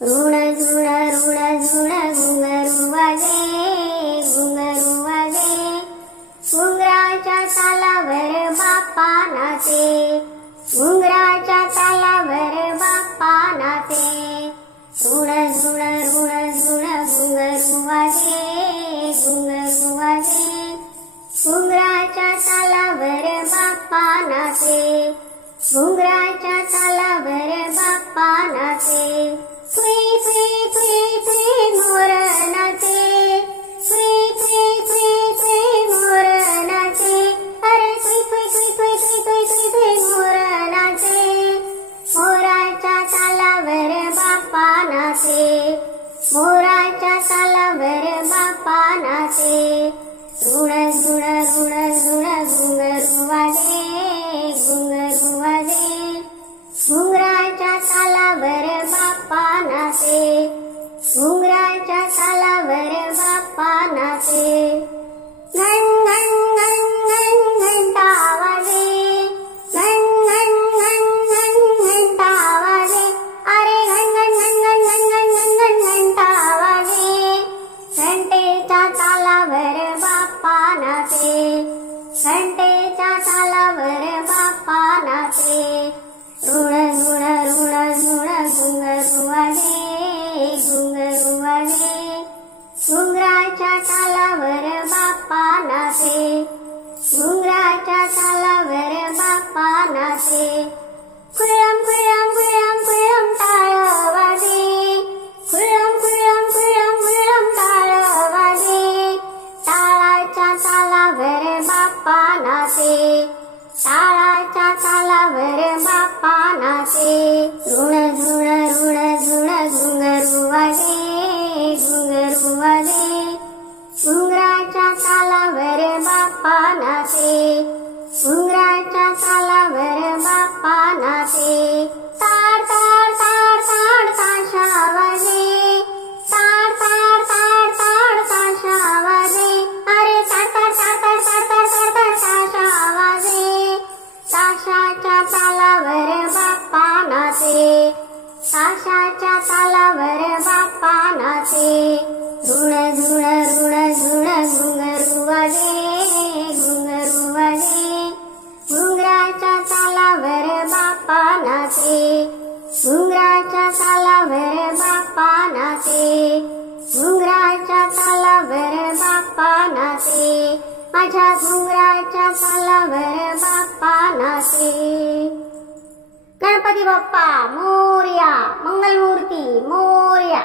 ऋण झुण ऋण झुण घुंगरू वाजे घुंगरू वाजे घुंगराच्या तालावर बाप्पा नाचे घुंगराच्या तालावर बाप्पा नाचे ऋण झुण घुंगरू वाजे घुंगरू वाजे घुंगराच्या तालावर बाप्पा नाचे घुंगराच्या तालावर बाप्पा नाचे फुई फुई फुई फुई मोर नाचे फुई फुई फुई फुई मोर नाचे अरे फुई फुई फुई फुई फुई फुई फुई मोर नाचे मोराच्या तालावर बाप्पा नाचे मोराच्या तालावर बाप्पा नाचे ऋण झुण घुंगरू वाजे घुंगरू वाजे घुंगराच्या तालावर बाप्पा नाचे घुंगराच्या तालावर बाप्पा नाचे घन घन घन घन घंटा वाजे घन घन घन घन घंटा वाजे अरे घन घन घन घन घन घन घन घंटा वाजे घंटेच्या तालावर बाप्पा नाचे घंटेच्या तालावर बाप्पा नाचे ऋण झुण घुंगरू वाजे घुंगरू वाजे घुंगराच्या तालावर बाप्पा नाचे घुंगराच्या तालावर बाप्पा नाचे खुळम खुळम खुळम खुळम टाळ वाजे खुळम खुळम खुळम खुळम टाळ वाजे टाळाच्या तालावर बाप्पा नाचे टाळाच्या तालावर बाप्पा नाचे ऋण झुण घुंगरू वाजे घुंगरू वाजे घुंगराच्या तालावर बाप्पा नाचे घुंगराच्या तालावर बाप्पा नाचे ताड ताड ताड ताड ताशा वाजे ताड ताड ताड ताड ताशा वाजे अरे ताड ताड ताड ताड ताड ताड ताड ताशा वाजे ताशाच्या तालावर बाप्पा नाचे ताशाच्या तालावर बाप्पा नाचे ऋण झुण घुंगरू वाजे घुंगरू वाजे घुंगराच्या तालावर बाप्पा नाचे घुंगराच्या तालावर बाप्पा नाचे घुंगराच्या तालावर बाप्पा नाचे माझ्या घुंगराच्या तालावर बाप्पा नाचे गणपती बाप्पा मोरया मंगलमूर्ती मोरया।